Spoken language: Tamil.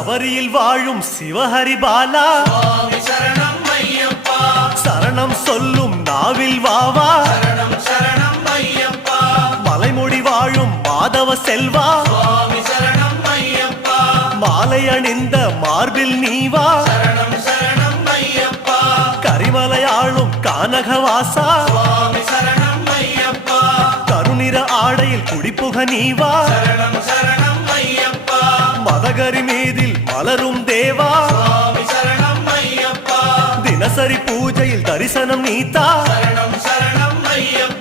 சபரியில் வாழும் சிவஹரி பாலா சுவாமி சரணம் ஐயப்பா சரணம் சொல்லும் நாவில் வாவா சரணம் சரணம் ஐயப்பா மலைமுடி வாழும் மாதவ செல்வா சுவாமி சரணம் ஐயப்பா மாலை அணிந்த மார்பில் நீவா சரணம் சரணம் ஐயப்பா கரிமலையாளும் கானகவாசா சுவாமி சரணம் ஐயப்பா கருநிற ஆடையில் குடிப்புக நீவா சரணம் சரணம் ஐயப்பா மதகரி மீதில் மலரும் தேவா சுவாமி சரணம் ஐயப்பா தினசரி பூஜையில் தரிசனம் நீத்தா சரணம் சரணம் ஐயப்பா